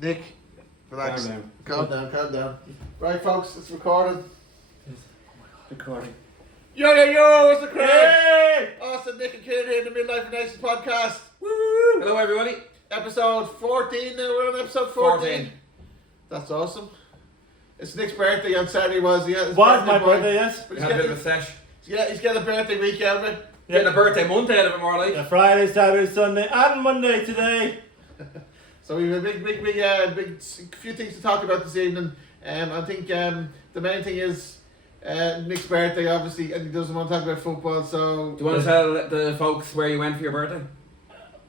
Nick, relax. Calm Calm down. Right, folks, it's recording. Recording. Yo, what's the crack? Hey! Awesome, Nick and Ciaran here in the Midlife Nation podcast. Woo! Hello, everybody. Episode 14 now, we're on episode 14. That's awesome. It's Nick's birthday on Saturday, was he? Was my birthday, yes. But We had a bit of a sesh. he's getting a birthday week out of it. Getting a birthday month out of it, more like. Yeah, Friday, Saturday, Sunday, and Monday today. So we have a big few things to talk about this evening. I think the main thing is Nick's birthday, obviously, and he doesn't want to talk about football. So Do you want to tell the folks where you went for your birthday?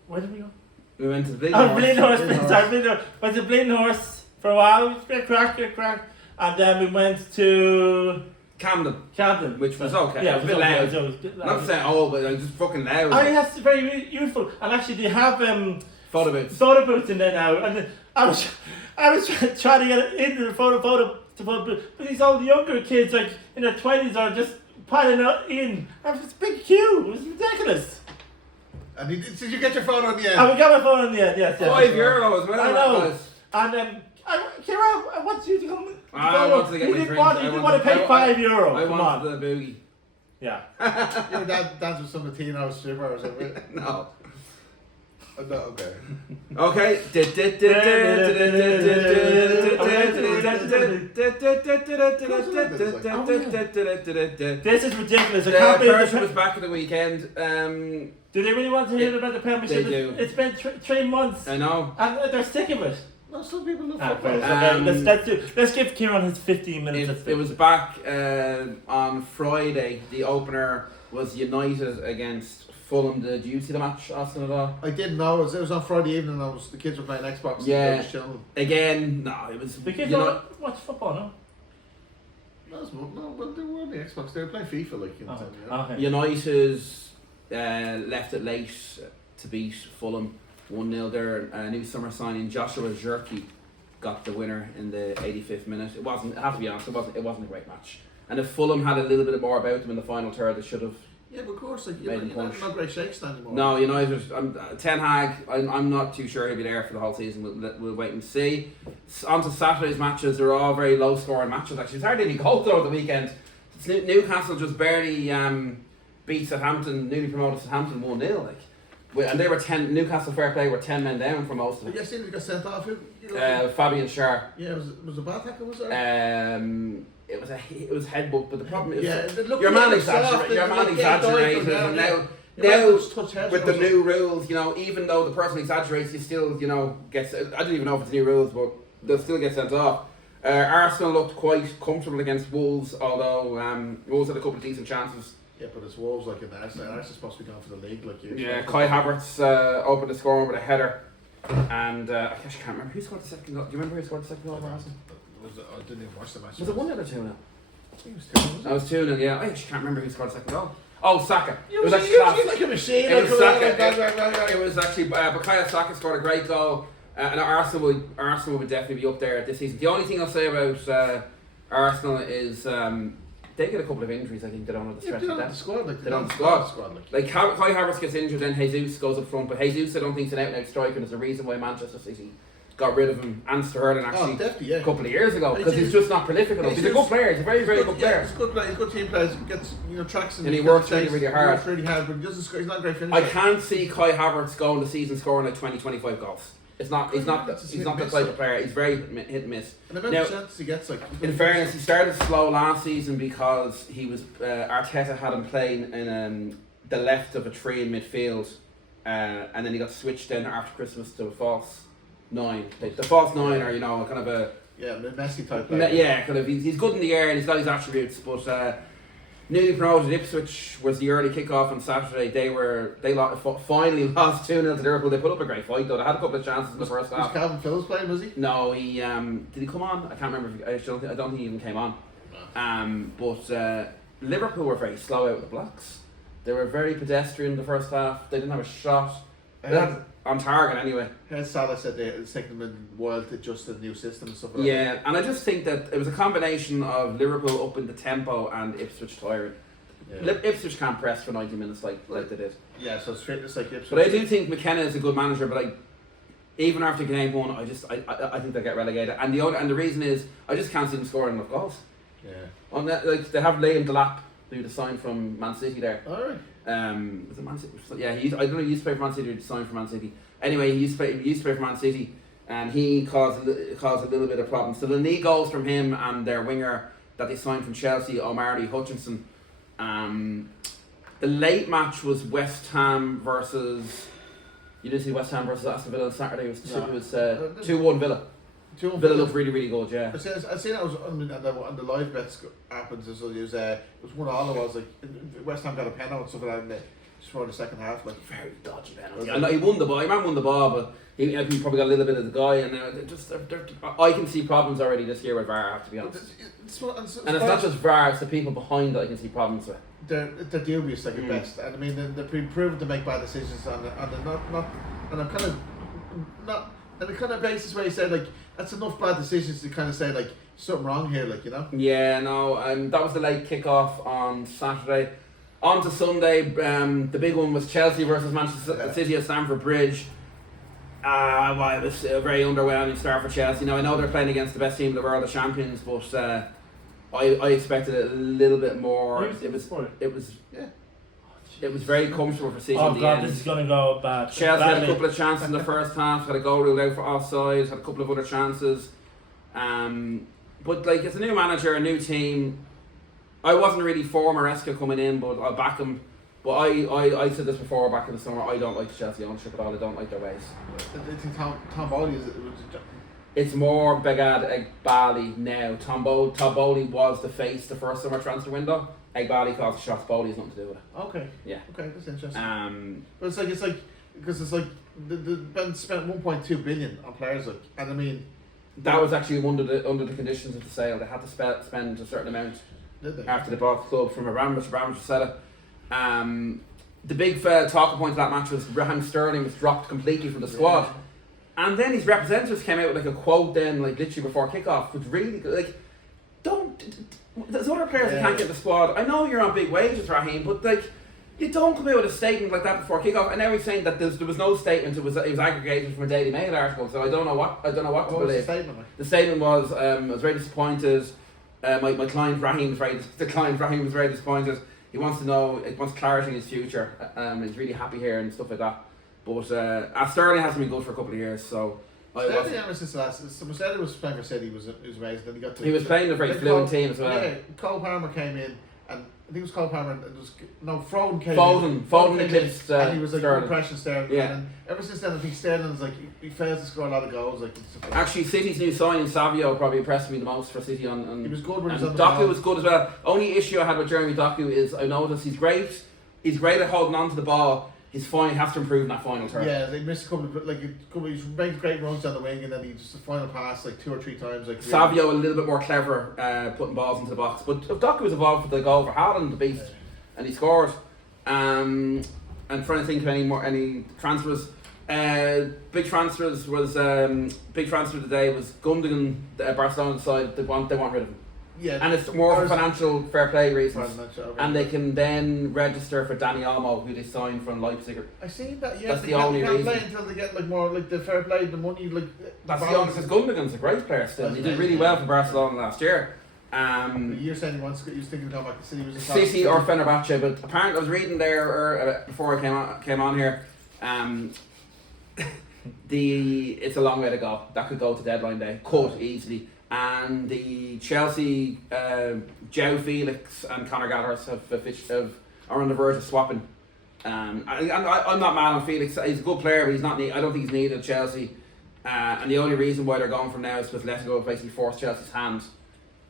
Where did we go? We went to the Bleeding Bleeding Horse. Bleeding Horse. Sorry, Bleeding Horse. Went to Bleeding Horse for a while. It was great crack. And then we went to Camden, which was okay. Yeah, it was a bit loud. It was a bit loud. Not saying old, but just fucking loud. Oh, yes, it's very beautiful. And actually, they have Photo booths. photo booths in there now. And I was trying to get into the photo booth, but these old younger kids, like in their 20s, are just piling in. And it was a big queue. It was ridiculous. And did you get your phone on the end? And we got my phone in the end. Yes. €5 as well. I know. that was. And Ciaran, I want you to come. I wanted to get you my didn't drink. want to pay €5. I Come wanted on. the boogie. Yeah. Your dad dance with some Latino stripper or something. No. No, okay. Okay. This is ridiculous. I The can't believe person was back at the weekend. Do they really want to hear about the Premiership? They do. It's been 3 months. I know. And they're sick of it. No, some people love Ah, football. fair. Let's give Ciaran his 15 minutes. It was back on Friday. The opener was United against Fulham. Did you see the match, Austin, at all? I didn't know. It was on Friday evening. The kids were playing Xbox. Yeah. And they were chilling. Again, no, it was. The kids you know, don't watch football, no? No, but they were on the Xbox. They were playing FIFA, like, you know. Okay. United left it late to beat Fulham 1-0. Their new summer signing Joshua Zirkzee got the winner in the 85th minute. It wasn't. I have to be honest. It wasn't a great match. And if Fulham had a little bit more about them in the final third, they should have. Yeah, but of course, like, Made them you're punch. not great shakes anymore. No, United. Ten Hag. I'm not too sure he'll be there for the whole season. We'll wait and see. On to Saturday's matches. They're all very low-scoring matches. Actually, it's hardly any goals over the weekend. Newcastle just barely beat Southampton, newly promoted Southampton 1-0. And they were 10. Newcastle, fair play, were 10 men down for most of But it. you seen he got sent off. Fabian Schär. Yeah, was a bad tackle, was it? It was headbutt, but the problem is Your man exaggerated, and now with the new rules, even though the person exaggerates, you still, gets. I don't even know if it's new rules, but they'll still get sent off. Arsenal looked quite comfortable against Wolves, although Wolves had a couple of decent chances. Yeah, but it's Wolves like in Arsenal. Arsenal's supposed to be going for the league, like you. Yeah, Kai Havertz opened the scoring with a header, and I actually can't remember who scored the second goal. Do you remember who scored the second goal for Arsenal? I didn't even watch the match. Was it 1-0 or 2-0? I think it was 2-0, was it? That was 2-0, yeah. I actually can't remember who scored the second goal. Oh, Saka. You was was actually class. like a machine. It was like, Saka. It was actually Bukayo Saka scored a great goal, and Arsenal would definitely be up there this season. The only thing I'll say about Arsenal is they get a couple of injuries. I think they don't have the stretch of that. They're on the squad. Like Kai Havertz gets injured, then Jesus goes up front. But Jesus, I don't think is an out-and-out striker, and there's a reason why Manchester City got rid of him and Sterling actually a couple of years ago, because he's just not prolific enough. He's a good player. He's a very, very good player. He's good. He's a good team player. He gets tracks and he works really, really hard. He works really hard, but he doesn't score. He's not a great finisher. I can't see Kai Havertz going the season scoring like 20-25 goals. He's not the type of player. He's very hit and miss. And the amount of chances he gets, like. In fairness, he started slow last season because he was Arteta had him playing in the left of a three in midfield, and then he got switched in after Christmas to a false 9. The false 9 are kind of a Messi type player. Yeah, kind of. He's good in the air and he's got his attributes, but. Newly promoted Ipswich was the early kick-off on Saturday. They finally lost 2-0 to Liverpool. They put up a great fight though. They had a couple of chances in the first half. Was Calvin Phillips playing, was he? No, he did he come on? I can't remember. I don't think he even came on. But Liverpool were very slow out of the blocks. They were very pedestrian in the first half. They didn't have a shot. On target anyway. Heard Salah said it's taken them a while to adjust to the new system and stuff like that. Yeah, and I just think that it was a combination of Liverpool upping the tempo and Ipswich tiring. Yeah. Ipswich can't press for 90 minutes like they did. Yeah, so it's fitness like Ipswich. But I do think McKenna is a good manager, but even after game one, I think they'll get relegated. And the reason is I just can't see them scoring enough goals. Yeah. On that, like they have Liam Delap, who they signed from Man City there. Alright. Was it Man City? Yeah, I don't know. He used to play for Man City or signed for Man City. Anyway, he used to play for Man City, and he caused a little bit of problems. So they'll need goals from him and their winger that they signed from Chelsea, Omari Hutchinson. The late match was West Ham versus. You didn't see West Ham versus Aston Villa on Saturday. It was 2-1 Villa. Villa looked really, really good. Yeah. I seen that was on the live bets happens. It was 1-1. It was like West Ham got a penalty and stuff like that. And just for the second half, like very dodgy penalty. I know he won the ball. He won the ball, but he probably got a little bit of the guy. And I can see problems already this year with VAR. I have to be honest. And it's not just VAR; it's the people behind that I can see problems with. They're dubious like at best, and I mean they're being proven to make bad decisions on the not and I'm kind of not on the kind of basis where you say like that's enough bad decisions to kind of say like something wrong here, like, you know. Yeah, no, that was the late kick-off on Saturday. On to Sunday, the big one was Chelsea versus Manchester City at Stamford Bridge. Well, it was a very underwhelming start for Chelsea. Now I know they're playing against the best team in the world, the champions, but I expected a little bit more. It was very comfortable for City. Oh in the God, end. this is gonna go bad. Chelsea had a couple of chances in the first half. Had a goal ruled out for offside. Had a couple of other chances. But like it's a new manager, a new team. I wasn't really for Maresca coming in, but I back him. But I said this before back in the summer. I don't like the Chelsea ownership at all. I don't like their ways. I think Tom Bowley is. It's more Begad Egbali now. Tom Bowley was the face the first summer transfer window. Egbali calls the shots. Bowley has nothing to do with it. Okay. Yeah. Okay, that's interesting. But it's like because it's like the Ben spent 1.2 billion on players, like, and I mean that was actually under the conditions of the sale. They had to spend a certain amount after they bought the club from Abramovich. Abramovich said it. The big talking point of that match was Raheem Sterling was dropped completely from the squad. Yeah. And then his representatives came out with like a quote then, like literally before kickoff, which really like, there's other players that can't get in the squad. I know you're on big wages, Raheem, but like, you don't come out with a statement like that before kickoff. And now he's saying that there was no statement. It was aggregated from a Daily Mail article. So I don't know what to believe. Was the statement like? The statement was, I was very disappointed. My client Raheem was very disappointed. He wants clarity in his future. He's really happy here and stuff like that. But Sterling hasn't been good for a couple of years, so Sterling ever since the last. So Sterling was playing for City, was amazing. Then he was playing a very fluent team as well. Yeah, Cole Palmer came in, and I think it was Cole Palmer. And Foden came in. Foden eclipsed and he was like Sterling. impression Sterling. Yeah. And ever since then, I think Sterling is like he fails to score a lot of goals. Like actually, City's new signing Savio probably impressed me the most for City. On he was good when he was on the Doku ball. was good as well. Only issue I had with Jeremy Doku is I noticed he's great. He's great at holding on to the ball. He has to improve in that final third. Yeah, they missed a couple of he makes great runs down the wing, and then he just the final pass like 2 or 3 times. Like Savio a little bit more clever putting balls into the box, but Doku was involved for the goal for Haaland, the beast, and he scored. And trying to think of any transfers. Big transfers was big transfer today was Gundogan, Barcelona side. They want rid of him. Yeah, and it's more for financial fair play reasons. Okay. And they can then register for Danny Olmo, who they signed from Leipzig. I seen that. Yeah, that's the only reason. Play until they get like more like the fair play, the money. Like that's the only because Gundogan's a great player still. He did really well for Barcelona last year. You're saying he was thinking of going back to City. City or Fenerbahce, but apparently I was reading there before I came on here. It's a long way to go. That could go to deadline day. Could easily. And the Chelsea, Joe Felix and Conor Gallagher are on the verge of swapping. I'm not mad on Felix. He's a good player, but he's not. I don't think he's needed at Chelsea. And the only reason why they're going from now is because Atletico basically forced Chelsea's hand,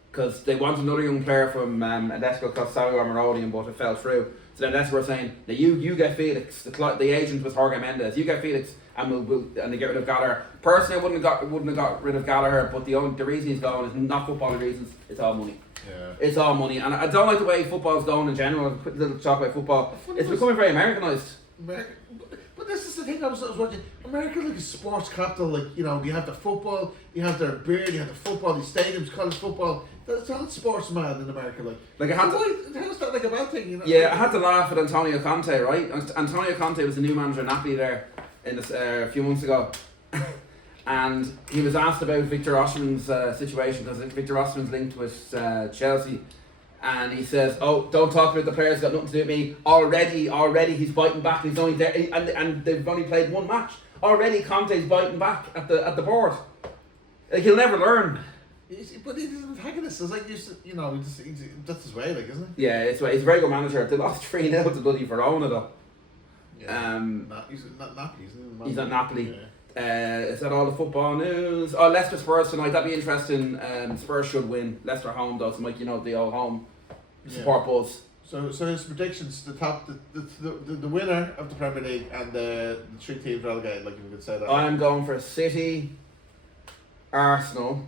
because they want another young player from Atletico called Saúl Almiron, but it fell through. So then Atletico were saying that you get Felix. The agent was Jorge Mendes. You get Felix. And they get rid of Gallagher. Personally, I wouldn't have got rid of Gallagher, but the reason he's going is not footballing reasons. It's all money. Yeah. It's all money, and I don't like the way football's going in general. A quick little talk about football. It's becoming very Americanized. But this is the thing. I was watching. America like a sports capital. Like, you know, you have the football, you have their beer, you have the football, these stadiums, college football. That's all sports mad in America. Like I had to. How's that like a bad thing? You know? Yeah, I had to laugh at Antonio Conte. Right, Antonio Conte was the new manager in Napoli there. A few months ago, And he was asked about Victor Osimhen's situation because Victor Osimhen's linked with Chelsea. And he says, "Oh, don't talk about the players. Got nothing to do with me. Already, he's biting back. He's only there, and they've only played one match. Already, Conte's biting back at the board. Like, he'll never learn." But he's an antagonist. It's like that's his way, like, isn't it? Yeah, he's a very good manager. They lost 3-0 to bloody Verona though. Yeah. He's not Napoli. He's at Napoli. Yeah. Is that all the football news? Oh, Leicester Spurs tonight. That'd be interesting. Spurs should win. Leicester home though, so Mike, the old home support buzz. So his predictions: the winner of the Premier League and the 3 teams relegated. Like, if we could say that. I'm going for City, Arsenal,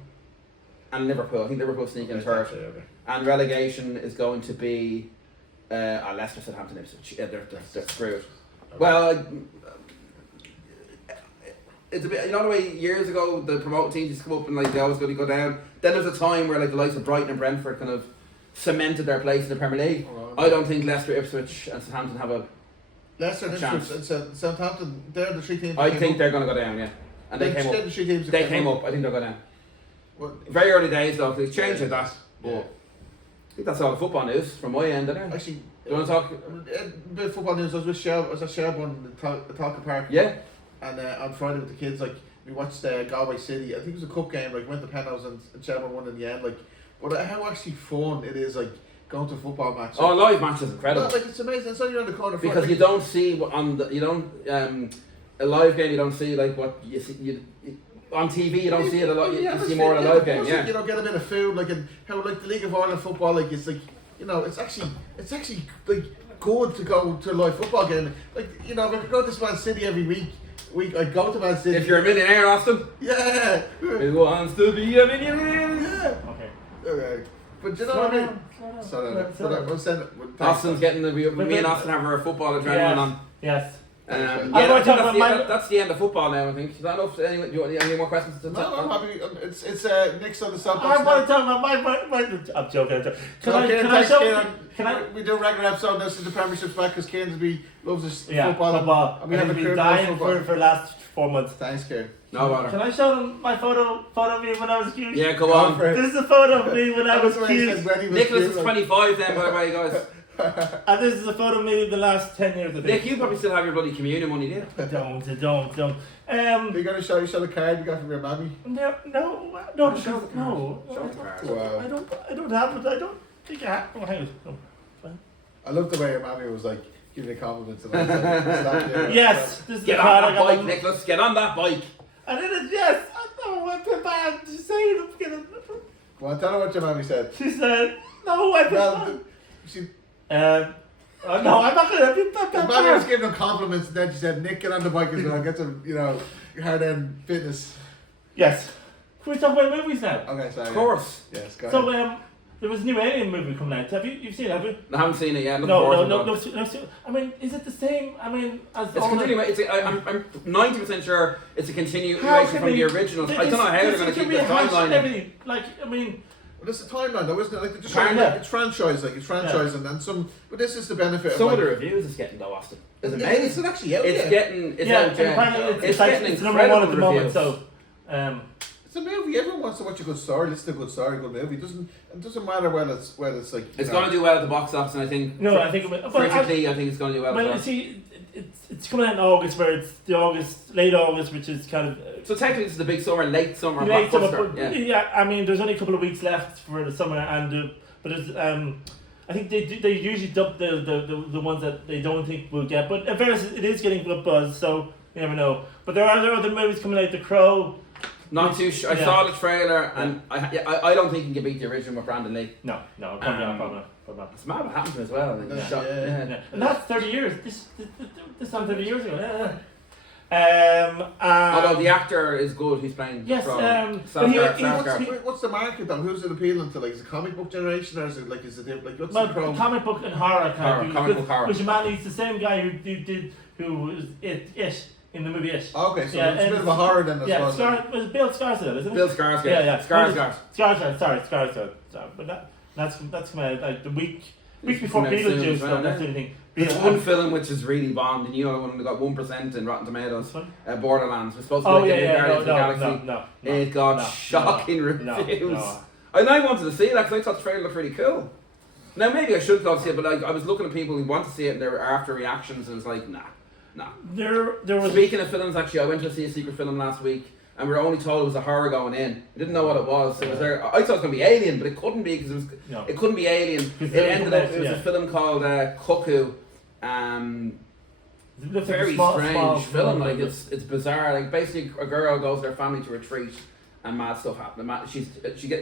and Liverpool. I think Liverpool sneaking in third. Okay. And relegation is going to be Leicester, Southampton, Ipswich. Yeah, they're screwed. Okay. Well, it's a bit. You know the way years ago the promoted teams used to come up and like they always going to go down. Then there was a time where like the likes of Brighton and Brentford kind of cemented their place in the Premier League. I don't think Leicester, Ipswich, and Southampton have a. Leicester and Ipswich and Southampton. They're the 3 teams. I think they're going to go down. Yeah, and they came up. The 3 teams that They came up. I think they'll go down. Well, Very early days though. They've changed like that. Yeah. But I think that's all the football news from my end. Isn't it? Actually, Do you want to talk? a bit of football news. I was at Shelbourne in Talca Park. Yeah. And on Friday with the kids, like, we watched Galway City. I think it was a cup game. Like, went to penalties and Shelbourne won in the end. Like, but how actually fun it is, like, going to a football match. Oh, live match is incredible. Well, like, it's amazing. It's only around the corner. Because you don't see a live game. You don't see like what you see. On TV, you don't see it a lot. You see more in a live game. Yeah. Like, get a bit of food, like, and how like the League of Ireland football, like, it's like, it's actually like good to go to a live football game. Like, if I could go to Man City every week, I'd go to Man City. If you're a millionaire, Austin. Yeah. Who wants to be a millionaire? Yeah. Okay. But you know what I mean? Sorry. Austin's getting me and Austin have our football adrenaline on. Yes. That's the end of football now. I think. Is that enough? Do you want any more questions? No, I'm happy. It's Nick's on the subject. I want to talk about my. I'm joking. Can I? We do a regular episode now since the Premiership's back because Kieran loves his football. And we have a been dying for the last 4 months. Thanks, Kieran. No bother. Can I show them my photo of me when I was cute? Yeah, go on. This is a photo of me when I was cute. Nicholas is 25 then, by the way, guys. And this is a photo of me in the last 10 years. Nick, you probably still have your bloody communion money, do you? Don't. Are you going to show the card you got from your mammy? No. Show the card. Wow. I don't have it. I don't think I have. Oh, hang on. I love the way your mammy was like giving you compliments. Yes, this is Get the on card that I got. bike, Nicholas. Get on that bike. And then yes, I know I feel bad to say it. Well, tell her what your mammy said. She said, "No, I feel bad." She. No, I'm not gonna be Your mammy was giving him compliments, and then she said, "Nick, get on the bike as well. Get some, hard end fitness." Yes. Can we talk about movies now? Okay, sorry. Of course. Yes, go So ahead. there was a new Alien movie coming out. You've seen it, have you? I haven't seen it yet. No. I mean, is it the same? I mean, as It's continuing. I'm 90% sure it's a continuation from the originals. I don't know how they're going to keep the timeline. Everything. Like, I mean. Well, it's a timeline though, isn't it? Like, it's franchise, and then some. But this is the benefit. Some of of the reviews is getting though, Austin. It's Yeah, amazing. it's actually out. It's getting. It's yeah, out. It's getting it's number one at the moment. reviews. So. It's a movie. Everyone wants to watch a good story. Listen to a good story, good movie. It doesn't matter whether it's like. It's going to do well at the box office, and I think. No, I think. Critically, I think it's going to do well. Well, you see, it's coming out in August, where it's late August, which is kind of. So technically, this is the big summer, late summer. Yeah, I mean, there's only a couple of weeks left for the summer, but it's I think they usually dub the ones that they don't think will get, but in fairness, it is getting good buzz, so you never know. But there are other movies coming out. The Crow. Not too sure. I saw the trailer, and I don't think he can beat the original with Brandon Lee. No, probably not. It's mad what happened to him as well. And that's 30 years. This time 30 years ago. Although the actor is good, he's playing. Yes. What's the market though? Who's it appealing to? Like, is it comic book generation, or is it what's the pro? Comic book and horror kind of. Comic book horror. Which man, he's the same guy who was It in the movie It. Okay, so it's a bit of a horror then. Was it Bill Skarsgård, isn't it? Bill Skarsgård. Yeah. Skarsgård. Sorry. But that's coming out like the week week before Coming out soon Beetlejuice, as well, that's yeah. the thing. There's one film which is really bombed, and you know the one that got 1% in Rotten Tomatoes. Borderlands. We're supposed to Oh make yeah, a Guardians of the no, Galaxy. no. It got no, shocking no, reviews. no. I know I wanted to see it because I thought the trailer looked really cool. Now maybe I should go see it, but like, I was looking at people who want to see it and there were after reactions and it was like, nah. There was. Speaking of films, actually, I went to see a secret film last week and we were only told it was a horror going in. I didn't know what it was. So it was there. I thought it was going to be Alien, but it couldn't be because it couldn't be Alien. It ended up, it was a film called Cuckoo. Very strange film. Like it's bizarre. Like basically, a girl goes with her family to retreat, and mad stuff happens. She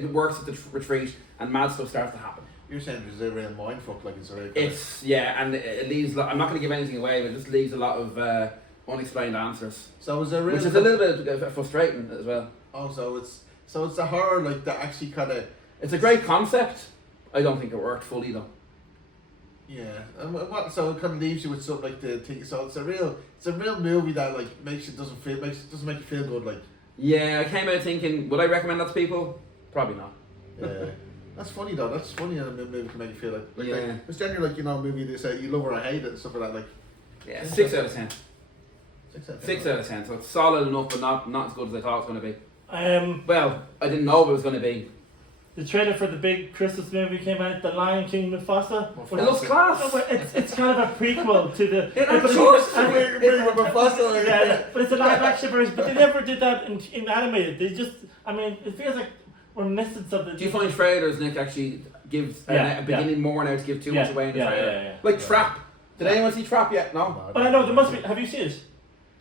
works at the retreat, and mad stuff starts to happen. You're saying there's a real mindfuck, like it's already. It's and it leaves. I'm not going to give anything away, but it just leaves a lot of unexplained answers. So is there real? Which is a little bit frustrating as well. Oh, so it's a horror like that actually kind of. It's a great concept. I don't think it worked fully though. Yeah, so it kind of leaves you with something like the thing. So it's a real movie that like doesn't make you feel good. Like, yeah, I came out thinking, would I recommend that to people? Probably not. yeah, that's funny though. That's funny that a movie can make you feel like Yeah. it's generally like a movie they say you love or I hate it and stuff like that. Like, Yeah, 6 out of 10. 6 out of 10. So it's solid enough, but not as good as I thought it was going to be. Well, I didn't know it was going to be. The trailer for the big Christmas movie came out, The Lion King Mufasa. It looks class. No, but it's kind of a prequel to the. Mufasa. But it's a live action version. But they never did that in animated. They just, I mean, it feels like we're missing something. Do you find trailers, Nick, actually gives a beginning more now to give too much away in the trailer? Like Trap. Did anyone see Trap yet? No. But I know there must be. Have you seen it?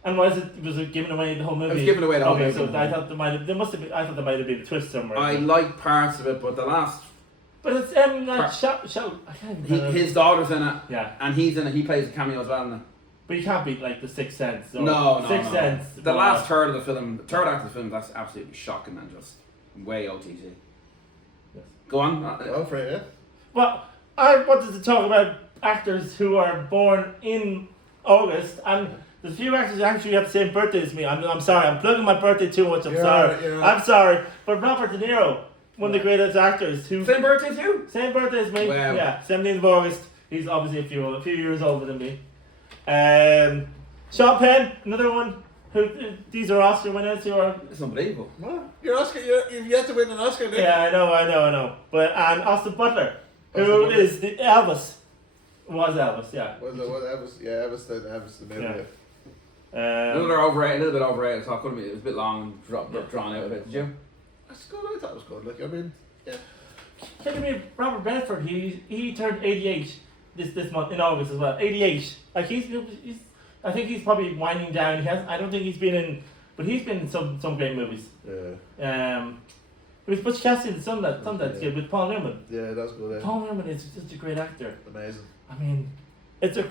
And was it giving away the whole movie? It was giving away the whole movie. Okay, so I thought there must have been. I thought there might have been a twist somewhere. I like parts of it, but the last. But it's shout. I can't even. His daughter's in it. Yeah. And he's in it. He plays a cameo as well in it. But you can't beat like the Sixth Sense. Or No. Sixth Sense. The last third of the film, the third act of the film, that's absolutely shocking and just way OTT. Yes. Go on. Oh, for it, yeah. Well, I wanted to talk about actors who are born in August, and there's a few actors who actually have the same birthday as me. I'm sorry, I'm plugging my birthday too much. I'm sorry. But Robert De Niro, one of the greatest actors who Same birthday as you? same birthday as me. Wow. Yeah, 17th of August. He's obviously a few years older than me. Sean Penn, another one. These are Oscar winners who are. It's unbelievable. What? You've yet to win an Oscar, Nick. Yeah, I know. But and Austin Butler, who is the Elvis. Was Elvis, yeah. Elvis the movie. Yeah. A little bit overrated, so I couldn't be, it was a bit long and drawn out a bit. Did you? That's good. I thought it was good. Like, I mean, yeah. Can you believe Robert Redford? He turned 88 this month in August as well. 88. Like he's I think he's probably winding down. I don't think he's been in, but he's been in some great movies. Yeah. It was Butch Cassidy and Sundance Kid with Paul Newman. Yeah, that's good. Yeah. Paul Newman is just a great actor. Amazing. I mean, it's a.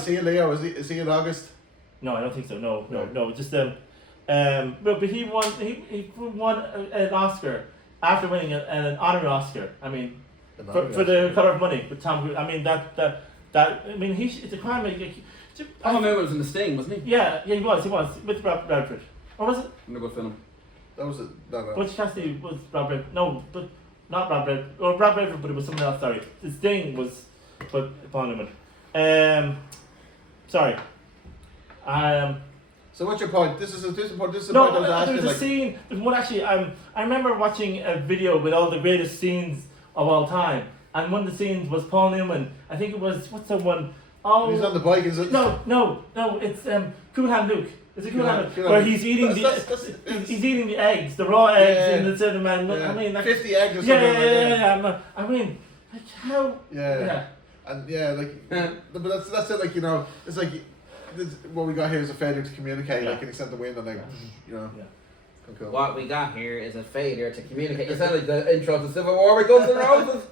See you, Leo. Is he in August? No, I don't think so. No. Just but he won an Oscar after winning an honorary Oscar. I mean, for The Color of Money with Tom Cruise. I mean that. I mean it's a crime. Paul Newman was in The Sting, wasn't he? Yeah, he was with Rob Redford. Or was it? In a good film. That was it. No. Butch Cassidy was Rob Redford. No, but not Rob Redford. Or Rob Redford, but it was someone else. Sorry, The Sting was, but Paul Newman. Sorry. So what's your point? This is a point. No, I was asking. there's a scene. There's one actually. I remember watching a video with all the greatest scenes of all time, and one of the scenes was Paul Newman. I think it was what's that one? Oh, he's on the bike, is it? No. It's Cool Hand Luke. Is it Cool Hand Luke? Where he's eating he's eating the eggs, the raw eggs in the cinema. Yeah. I mean, like 50 eggs or something. Yeah. I mean, like how? Yeah. And but that's it. Like it's like what we got here is a failure to communicate. Like and extend the wind and like Yeah. Cool. What we got here is a failure to communicate. You sound like the intro to Civil War with Guns N' Roses.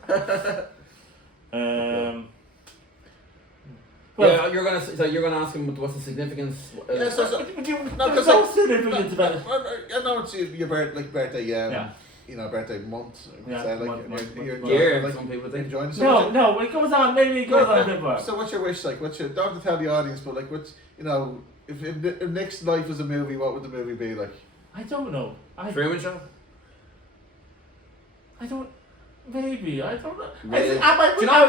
Well, you're gonna ask him what's the significance. There's no significance about it. I know it's your birthday. Yeah. Birthday month. Yeah, Say, like, month. Year, like, some people think. enjoying the No, it goes on. Maybe it goes on a bit more. So what's your wish like? Don't have to tell the audience, but like, what's if Nick's life was a movie, what would the movie be like? I don't know. Truman Show. I don't. Maybe, I don't know. Really? Do you know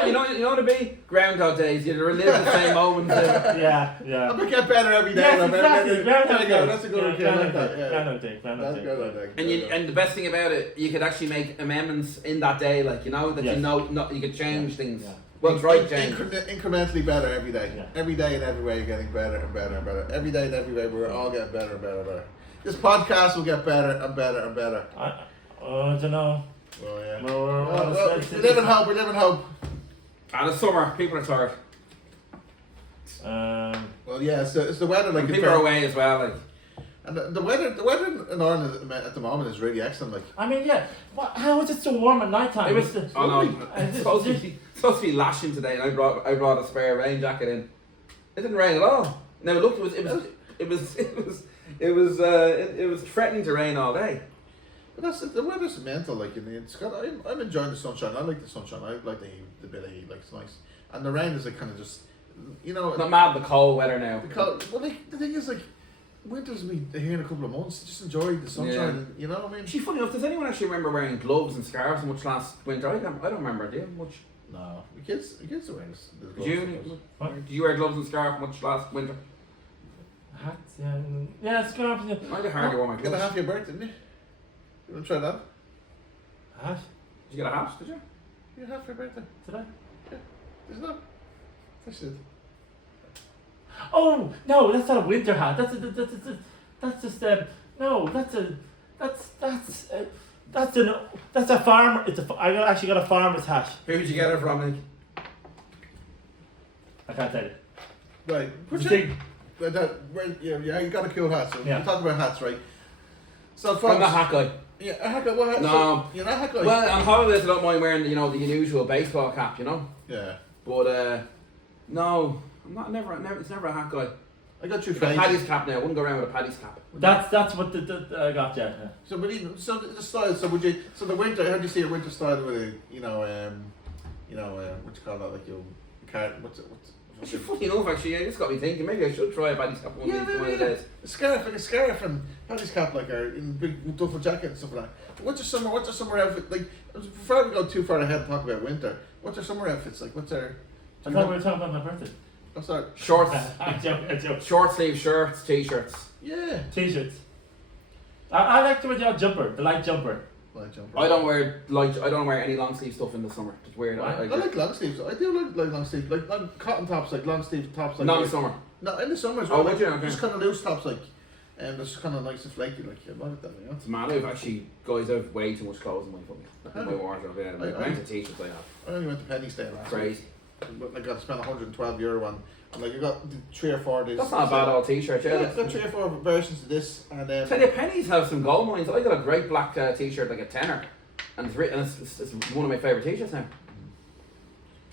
what it'd be? Groundhog Days. You'd relive the same moments. Yeah. I'm gonna get better every day. Yes, exactly. There you go. That's a good one. I like that. Yeah. Groundhog Day. That's good. And the best thing about it, you could actually make amendments in that day, like you could change things. Yeah. Well, right, change. Incrementally better every day. Yeah. Every day and every way, you're getting better and better and better. Every day and every way, we're all getting better and better and better. This podcast will get better and better and better. I don't know. Well, yeah. We live in hope. We live in hope. And it's summer. People are tired. Well, yeah. It's the weather. Like People are away as well. Like. And the weather in Ireland at the moment is really excellent. Like. I mean, yeah. How is it so warm at night time? It's supposed to be lashing today, and I brought a spare rain jacket in. It didn't rain at all. Now look, it was threatening to rain all day. But the weather's mental. Like I'm enjoying the sunshine. I like the sunshine. I like the bit of heat. Like it's nice. And the rain is like kind of just, Not mad at the cold weather now. The thing is like, winter's be here in a couple of months. Just enjoy the sunshine. You know what I mean? Actually, funny enough, does anyone actually remember wearing gloves and scarves much last winter? I don't remember. Do you much? No, the kids are wearing the Did you wear gloves and scarf much last winter? Hats, yeah, scarves. Yeah. I hardly wore my gloves. You got a half your birthday, didn't you? You want to try that? Hat? Did you get a hat? Did you? You half your birthday. Did I? Yeah. Isn't that? That's it. Oh no, that's not a winter hat. That's a farmer. I actually got a farmer's hat. Who did you get it from, Nick? I can't tell you. Right. You got a cool hat. So we're talking about hats, right? So folks, I'm a hat guy. Yeah, a hat guy. What hat? No, so, you're not a hat guy. Well, on holidays I don't mind wearing the usual baseball cap, Yeah. But no, I'm not. Never. It's never a hat guy. I got you Paddy's cap now. I wouldn't go around with a Paddy's cap. That's what I got. Yeah. So, but even the style. So would you? So the winter. How do you see a winter style with a what you call that? Like your car. What's Actually, funny enough, it's got me thinking. Maybe I should try a Paddy's cap one of the days. A scarf, and Paddy's cap, like in big duffel jacket and stuff like that. What's your summer outfit like? Before we go too far ahead and talk about winter, what's your summer outfits like? What's our? I thought we were talking about my birthday. What's that? Shorts. I joke. Short sleeve shirts, t-shirts. Yeah. T-shirts. I like the light jumper. I don't wear any long sleeve stuff in the summer. Just wear it. I like long sleeves. I do like long sleeves, like cotton tops, like long sleeve tops. Like not in the summer. No, in the summer as well. Oh, would you? Okay. Just kind of loose tops, like, and just kind of nice and flaky, like. I like that, It's mad. Guys have way too much clothes in my wardrobe. Yeah, the amount of t-shirts I have. I only went to Penny Day last Crazy. But I got to spend €112 on. And like you got 3 or 4 days. That's not a bad old t-shirt, yeah. Yeah, got 3 or 4 versions of this, and tell you, pennies have some gold mines. I got a great black t-shirt, like a tenner, and it's one of my favourite t-shirts now.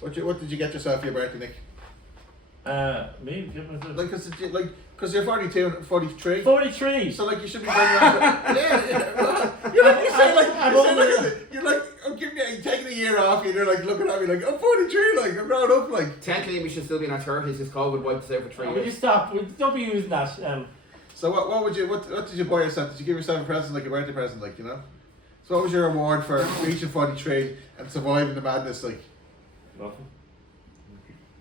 What did you get yourself for your birthday, Nick? Me? Because you're 42 and 43. 43. So like you should be bringing around. You're like I'm taking a year off, and you're like looking at me like I'm 43, like I'm grown up, like. Technically, we should still be in our 30s. This COVID wiped us out for 3 years. Will you stop? Don't be using that. So what did you buy yourself? Did you give yourself a present, like a birthday present, like So what was your reward for reaching 43 and surviving the madness, like? Nothing.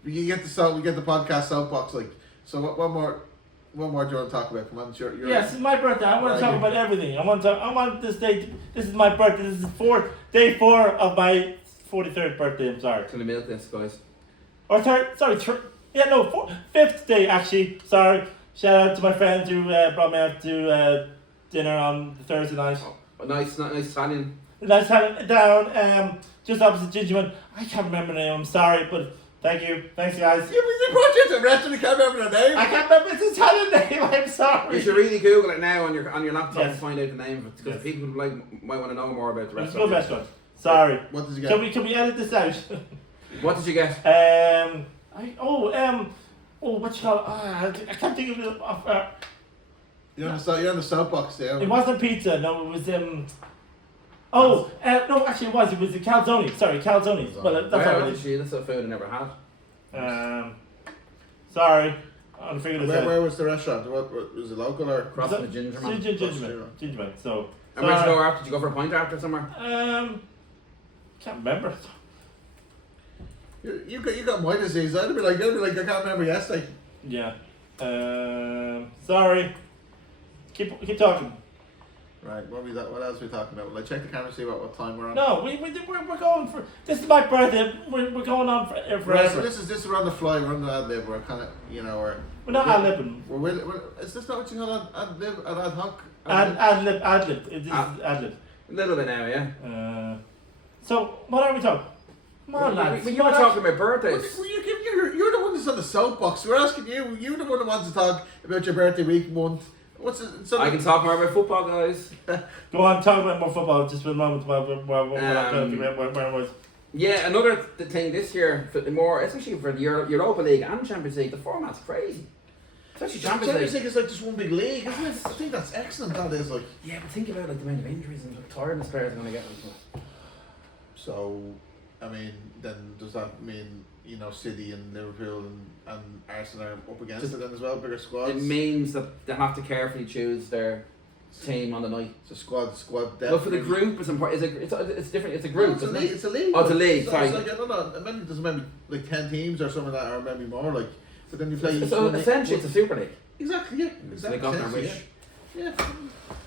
We get the podcast soapbox, like. So what more do you want to talk about? Come on, yes, it's my birthday. I want to talk about everything. I want this day. This is my birthday. This is day 4 of my 43rd birthday. I'm sorry. To the milk this, guys. Or fifth day actually. Sorry. Shout out to my friends who brought me out to dinner on Thursday night. Oh, nice Italian. Nice having down. Just opposite Gingerman. I can't remember the name. I'm sorry, but. Thank you. Thanks, guys. You brought you to the restaurant. You can't remember the name. I can't remember. It's Italian name. I'm sorry. You should really Google it now on your laptop yes. and find out the name of it, because people might want to know more about the restaurant. It's a good restaurant. Sorry. What did you get? Can we edit this out? What did you get? What you call it? I can't think of it. You're on the soapbox there. It wasn't pizza. No, it was no, actually it was. It was the calzone. Sorry, calzones. Well, that's all it is. That's a food I never had. Sorry. I'll figure this out. Where was the restaurant? What was it, local or across the Gingerman? Gingerman. And where'd you go after? Did you go for a pint after somewhere? Can't remember. You got my disease. I'd be like, I can't remember yesterday. Yeah. Sorry. Keep talking. Right, what else are we talking about? Will I check the camera, see what time we're on? No, we're going for. This is my birthday. We're going on for Right, forever. so this is we're on the fly. We're on the ad lib. We're kind of We're not ad libbing. Is this not what you call ad lib? Ad hoc? Ad lib. This is ad lib. A little bit now, yeah. So what are we talking? Come on, lads. When you were talking about birthdays. Well, you're the one that's on the soapbox. We're asking you. You're the one that wants to talk about your birthday week, month. What's it? I can talk more about football, guys. Go on, talk about more football just for a moment while we're not trying to figure out where it was. Yeah, another thing this year, especially for the Europa League and Champions League, the format's crazy. Especially Champions League is like just one big league, isn't it? I think that's excellent. That is like. Yeah, but think about like the amount of injuries and tiredness players are going to get. So, I mean, then does that mean City and Liverpool and Arsenal are up against it then as well, bigger squads? It means that they have to carefully choose their team on the night. It's a squad depth. But for the group, it's important. It's different. It's a group. No, it's a league. Oh, it's a league. Sorry. It's like I don't know. Maybe there's maybe like 10 teams or something like that, or maybe more. Like, but then you play. So essentially, it's a Super League. Exactly. Yeah. Exactly. So they got their wish. Yeah.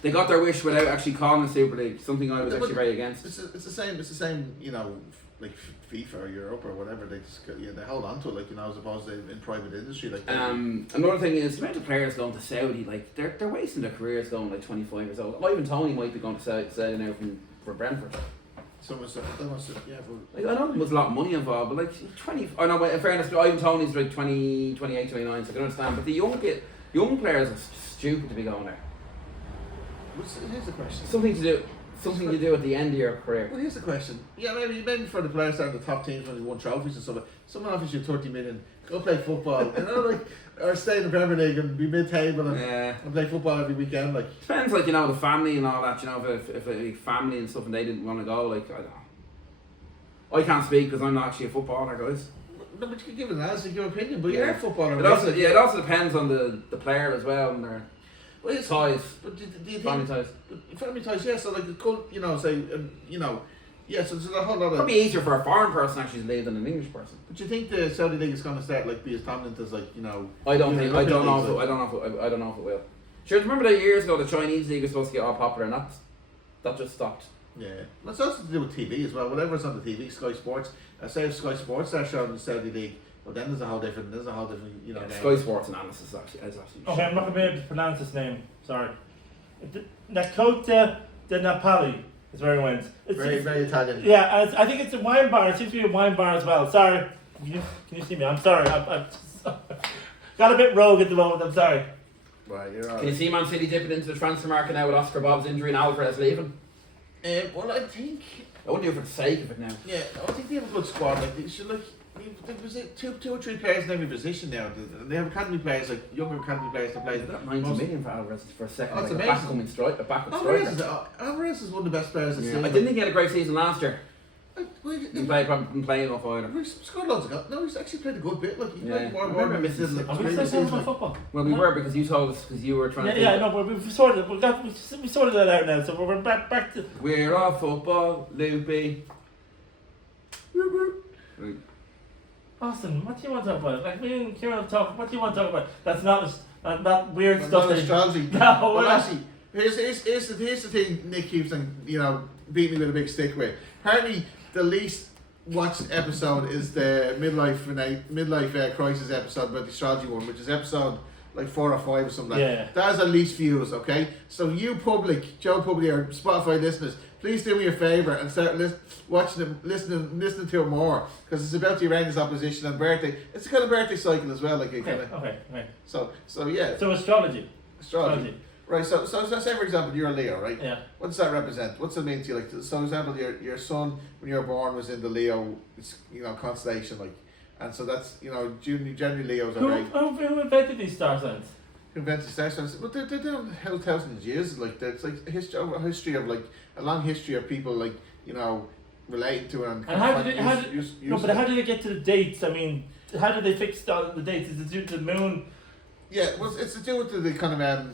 They got their wish without actually calling it Super League. Something I was actually very against. It's the same. Like FIFA or Europe or whatever. They just they hold on to it as opposed to in private industry. Like another thing is the amount of players going to Saudi. Like they're wasting their careers going like 25 years old. Ivan Toney might be going to Saudi now for Brentford. Like, I know there was a lot of money involved, but like 20. Oh no, in fairness, Ivan Toney's like 20, 28, 29, so I can understand. But the young players are stupid to be going there. Here's the question. Something you do at the end of your career. Well, here's the question. Yeah, maybe for the players that are in the top teams when they won trophies and stuff. Someone offers you 30 million, go play football, or stay in the Premier League and be mid-table and play football every weekend. Like depends, the family and all that. If a family and stuff and they didn't want to go, I don't know. I can't speak because I'm not actually a footballer, guys. No, but you can give it an answer, give an opinion. But you're a footballer. It also depends on the player as well and their ties. But do you think family ties? Family ties, yeah. So like the cult, yeah. So there's a whole lot of. Probably easier for a foreign person actually to leave than an English person. But you think the Saudi League is going to start be as prominent as I don't know if it will. Sure, remember that years ago the Chinese league was supposed to get all popular and that just stopped. Yeah, well, it's also to do with TV as well. Whatever's on the TV, Sky Sports. Say if Sky Sports are showing the Saudi League, well then there's a whole different. Sky Sports analysis is actually. Okay, I'm not going to be able to pronounce his name. Sorry. Nakota de Napoli is where it went. It's very Italian. Yeah, and I think it's a wine bar. It seems to be a wine bar as well. Sorry. Can you see me? I'm sorry. I'm got a bit rogue at the moment. I'm sorry. Right, you're all Can you see Man City dipping into the transfer market now with Oscar Bob's injury and Alvarez leaving? Well, I think. I wouldn't do it for the sake of it now. Yeah, I think they have a good squad. Like they should two or three players in every position now. They have academy players, younger academy players to play. They got 90 million for Alvarez for a second. That's amazing. A backup striker. Alvarez is one of the best players I've seen. I didn't think he had a great season last year. He didn't play enough either. He scored loads of goals. No, he's actually played a good bit. He played more than he did. Are we still talking about football? Well, we were because you told us because you were trying to. Yeah, no, but we sorted that out now. So we're back to. We're off football, loopy. Right. Austin, what do you want to talk about? Like me and Ciaran talk. What do you want to talk about? That's not that weird stuff. Not astrology. No, well, actually, here's the thing. Nick keeps beat me with a big stick with. Apparently, the least watched episode is the midlife crisis episode about the astrology one, which is episode 4 or 5 or something. Yeah. That has at least views. Okay, so you Joe Public or Spotify listeners, please do me a favour and start watching them, listening to it more because it's about the Iranians' opposition and birthday. It's a kind of birthday cycle as well, Okay. So yeah. So astrology. Right, so say for example you're a Leo, right? Yeah. What does that represent? What's it mean to you? So for example, your son when you were born was in the Leo, constellation, and so that's generally Leos are very. Who invented these star signs? Who invented star signs? But they're down thousands of years. There's a history of a long history of people relating to it and how did they get to the dates? I mean, how did they fix the dates? Is it due to the moon? Yeah, well, it's to do with the kind of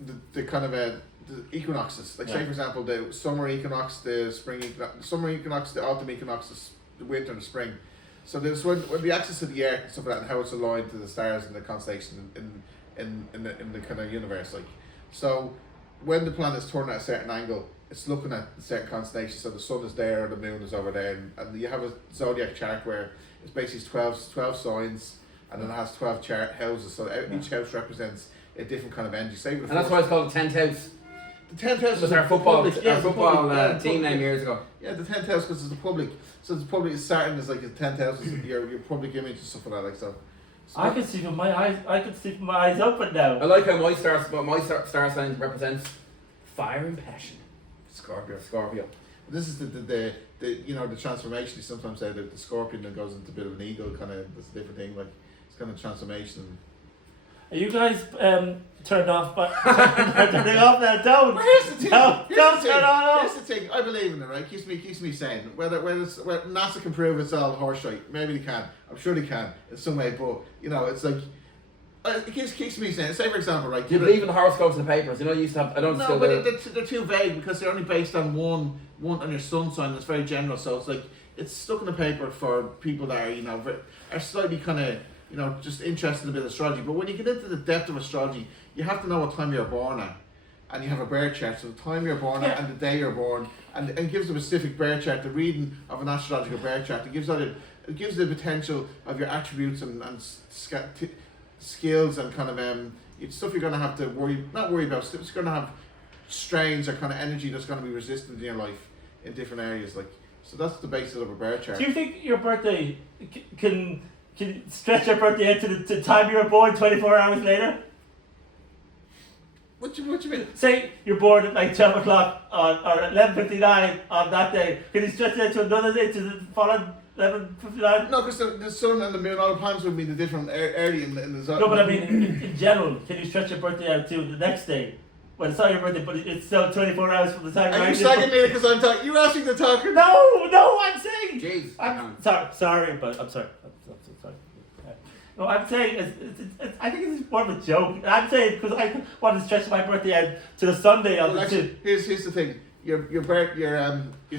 the kind of the equinoxes. Like say for example, the summer equinox, the spring equinox, the summer equinox, the autumn equinox, the winter and the spring. So there's when the axis of the Earth and stuff like that, and how it's aligned to the stars and the constellation in the kind of universe. Like so, when the planet's turning at a certain angle, it's looking at a certain constellation. So the sun is there, or the moon is over there, and you have a zodiac chart where it's basically 12 signs, and then it has 12 chart houses. So each house represents a different kind of energy. And that's why it's called the 10th house. The 10th house was our football team public, 9 years ago. Yeah, the 10th house because it's the public. So the public is Saturn is like the 10th house is your public image and stuff like that. Like so I can see from my eyes. I can see from my eyes open now. I like how my star sign represents fire and passion. Scorpio. This is the you know the transformation. You sometimes say that the scorpion that goes into a bit of an eagle kind of. That's a different thing. Like it's kind of transformation. Are you guys turned off? But turning off now. Don't. Well, here's the thing. Don't turn on. Here's the thing. I believe in it. Right? Keeps me sane. Whether NASA can prove it's all horseshit, maybe they can. I'm sure they can in some way. But you know, it's like. It keeps me saying. Say for example, right? Do you believe in the horoscopes in the papers? You know, you used to have. I don't. No, but they're too vague because they're only based on one on your sun sign. That's very general. So it's like it's stuck in the paper for people that are are slightly kind of just interested in a bit of astrology. But when you get into the depth of astrology, you have to know what time you're born at, and you have a birth chart. So the time you're born at and the day you're born, and it gives a specific birth chart. The reading of an astrological birth chart. It gives the potential of your attributes and skills and kind of stuff you're going to have to not worry about. It's going to have strains or kind of energy that's going to be resistant in your life in different areas. Like so, that's the basis of a birth chart. Do you think your birthday can stretch your birthday out to the time you were born 24 hours later? What do you mean? Say you're born at like 12 o'clock or 11:59 on that day. Can you stretch it out to another day to the following 11:59? No, because the sun and the moon all the times would be the different area in the zone. No, but I mean in general, can you stretch your birthday out to the next day? Well, it's not your birthday, but it's still 24 hours from the time. Are you slagging me because I'm talking? You asking the talker? No, I'm saying. Jeez. I'm sorry, but I'm sorry. I'm so sorry. No, I'm saying I think it's more of a joke. I'm saying because I want to stretch my birthday out to the Sunday on the actually, here's the thing. Your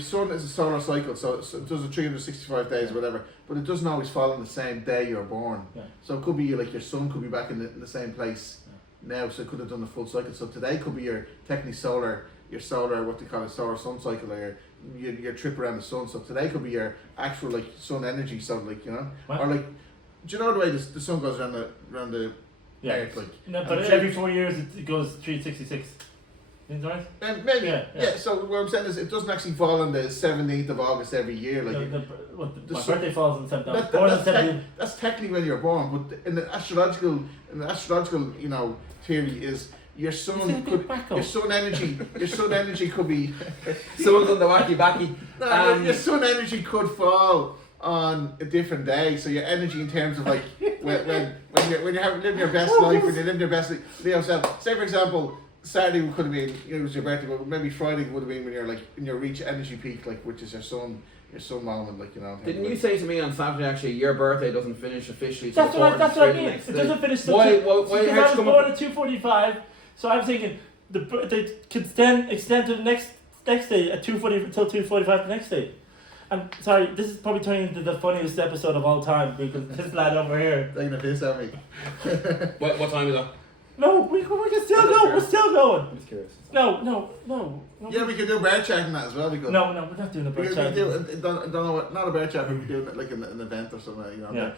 sun is a solar cycle, so it does it 365 days or whatever, but it doesn't always fall on the same day you're born. Yeah. So it could be like your sun could be back in the same place now, so it could have done the full cycle. So today could be your technically solar what they call a solar sun cycle, or your trip around the sun. So today could be your actual like sun energy. So like what? or like, do you know the way the sun goes around the Earth? Like no, but every 4 years it goes 366. Right? Maybe. Yeah. So what I'm saying is, it doesn't actually fall on the 17th of August every year. Like my birthday falls on the 17th. That's technically when you're born, but in the astrological theory is your sun energy could be. Someone's on the wacky backy. No, your sun energy could fall on a different day. So your energy in terms of like when you're living your best life, when you're living your best life. Say for example, Saturday could have been, it was your birthday, but maybe Friday would have been when you're like in your reach energy peak, like which is your sun moment, like Didn't you say to me on Saturday actually your birthday doesn't finish officially? That's what I mean. It doesn't finish till I was born at 2:45, so I'm thinking the birthday can extend to the next day at 2:40 until 2:45 the next day. I'm sorry, this is probably turning into the funniest episode of all time because this lad over here. Taking a piss at me. What time is that? No, we can still go. We're still going. I'm just curious. No. Yeah, we can do bear checking that as well. No, we're not doing a bear check. Don't know what, not a bear check. We're doing it like an event or something. Yeah.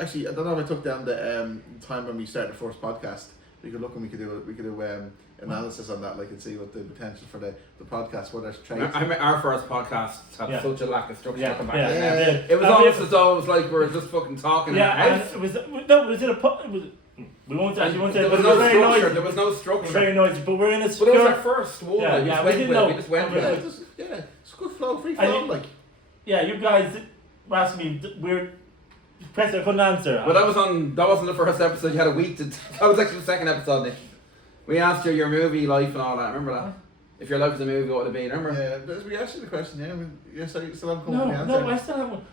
Actually, I don't know if I took down the time when we started the first podcast. We could look and we could do analysis on that, like, and see what the potential for the podcast, what there's traits. Our first podcast had such a lack of structure. It was almost as though it was like we were just fucking talking. We won't say. There was no structure. There was no structure. Very noisy, but we're in a secure. But it was our first one. We just went with it. It's good flow, free flow, like. Yeah, you guys were asking me weird. Press I couldn't answer. But that wasn't the first episode. You had a week to. That was actually the second episode, Nick. We asked you your movie life and all that. Remember that? If your life was a movie, what would it be? Remember? Yeah, we asked you the question. Yeah, yes, I still haven't come up with the answer. No, I still haven't.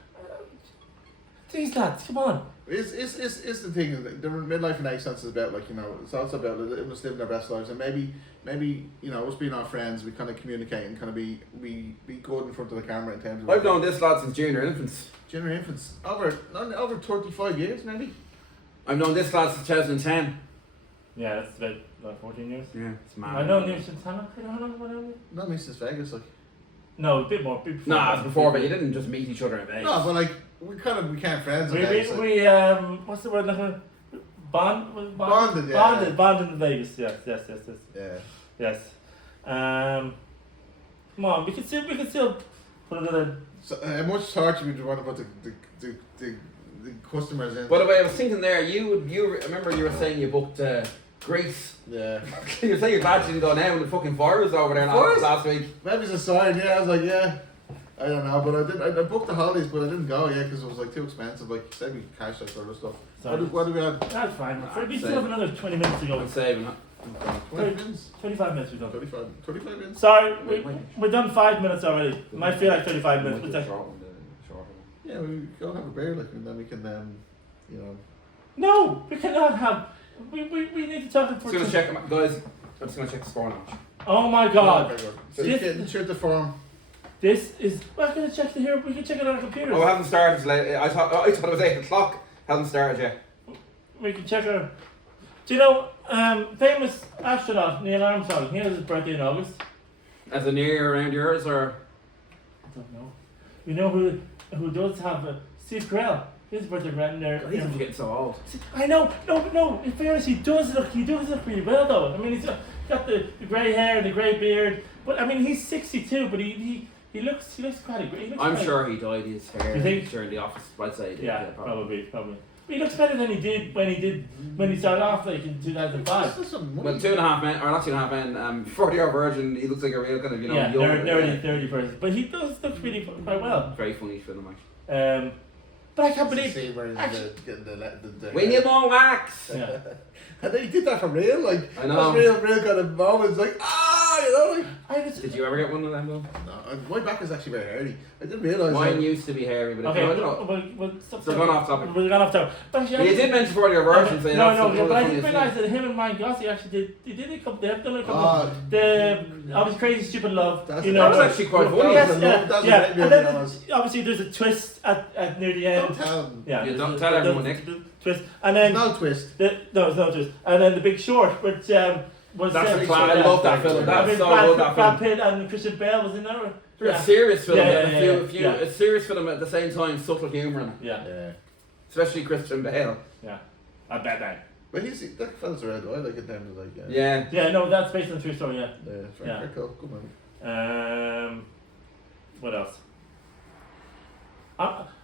These lads, come on. Is the thing that the midlife and accents is about, like, you know, it's also about us living our best lives, and maybe you know, us being our friends, we kind of communicate and kind of be good in front of the camera in terms of. I've known this lad since junior infants. Junior infants over 35 years maybe. I've known this lad since 2010. Yeah, that's about 14 years. Yeah, it's mad. I know him since how long? Not me since Vegas, like. No, a bit more. Before Nah, it's before, but you didn't just meet each other in Vegas. No, but like we became friends. We in Vegas, like. what's the word? Bonded. Bonded, yeah. Bonded in Vegas. Yes. Yeah. Yes. Come on, we can still put another. So, how much torture would you want to put the customers in? By the way, I was thinking there, you remember you were saying you booked Greece. Yeah. You're saying you're glad you didn't go now when the fucking fire was over there last week. Maybe it's a sign. Yeah, I was like, yeah. I don't know, but I didn't. I booked the holidays, but I didn't go yet because it was like too expensive. Like, said we cash out for other stuff. What do we have? That's fine. We still have another 20 minutes to go. I'm saving it. 20 minutes? 25 minutes we've done. 25 minutes? Sorry, we've done 5 minutes already. It might feel like 35 minutes, but that's... Yeah, we go have a beer, like, and then we can, you know. No, we cannot have... We need to talk I'm just going to check, guys, I'm just going to check the score now. Oh my god. Okay, so you can shoot the form. This is... We're going to check it here. We can check it on our computers. Oh, I haven't started late. I thought it was 8 o'clock. Hasn't started yet. We can check our... Do you know, famous astronaut Neil Armstrong, he has his birthday in August. As a New Year around yours, or? I don't know. You know who does have a... Steve Carell. His birthday right there. He's getting so old. I know, no, in fairness, he does look really well though. I mean, he's got the grey hair and the grey beard, but I mean, he's 62, but he looks quite great. I'm sure he dyed his hair You think? during the office. I'd say he did. Yeah, probably. probably. But he looks better than he did when he started off like in 2005. Well, 2.5 men, or not 2.5 men, 40-year version, he looks like a real kind of, you know, yeah, young, nearly 30 person. But he does look really quite well. Very funny film, actually. But I can't believe... Getting the We need more wax! Yeah. And then he did that for real, like, I know. That's real kind of moments, like, you know, like. Did you ever get one of them though? No, my back is actually very hairy. I didn't realise Mine that. used to be hairy, but Okay, I don't know. we'll stop. So we're going off topic. We're going off topic. But actually, You did mention 40-year version, saying No, but I didn't realise that him and Ryan Gosling actually did a couple. They have done a couple. Obviously, Crazy Stupid Love. That's You know, that was actually quite funny. Yeah. And then obviously there's a twist at near the end. Don't tell him. Yeah. You don't tell everyone, Nick. Twist, and then No twist. no, it's no twist. And then The Big Short, which was That's a class. I love that film. That's so good, that Brad film. Pitt and Christian Bale was in there. It's a serious film. Yeah. A serious film at the same time, subtle humour in it. Yeah. Especially Christian Bale. Yeah. I bet that. But that fella's around. I like it down to like. Yeah. Yeah, no, that's based on a true story. Yeah. Yeah, very cool. Good man. What else?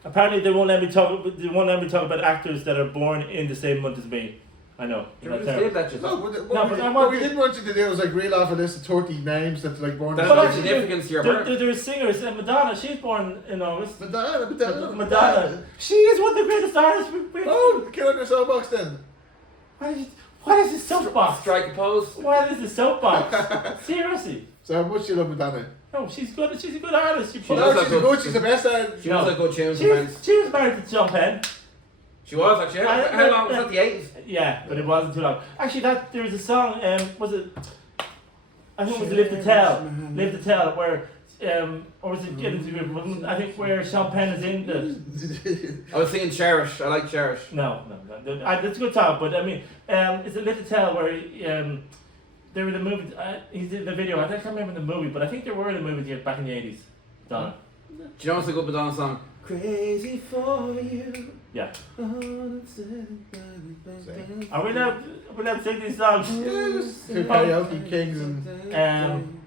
Apparently, they won't let me talk. They won't let me talk about actors that are born in the same month as me. I know. Can we save that just? No, but what we didn't want you to do was like reel off a list of 30 names that's like born. That's But no actually, significance to your birth. There's singers. Madonna, she's born in August. Madonna. She is one of the greatest artists. Oh, get on your soapbox then. What is this soapbox? Strike a pose. What is this soapbox? Seriously. So how much you love Madonna? No, she's good. She's a good artist. knows No, that she's good. She's the best artist. She was a good tunes, She friends. was married to John Penn. She was actually. How long was that? The 80s? Yeah, but it wasn't too long. Actually, there was a song. Was it? I think it was "Live to Tell." "Live to Tell," where or was it "Get Into the Groove"? I think where Sean Penn is in the. I was singing "Cherish." I like "Cherish." No. It's a good song, but I mean, it's a "Live to Tell" where they were in the movie. He's in the video. I can't remember the movie, but I think they were in the movie back in the 80s. Donna. Do you know what's a good Madonna song? Crazy for you. Yeah. Are we now sing these songs? Two karaoke kings and.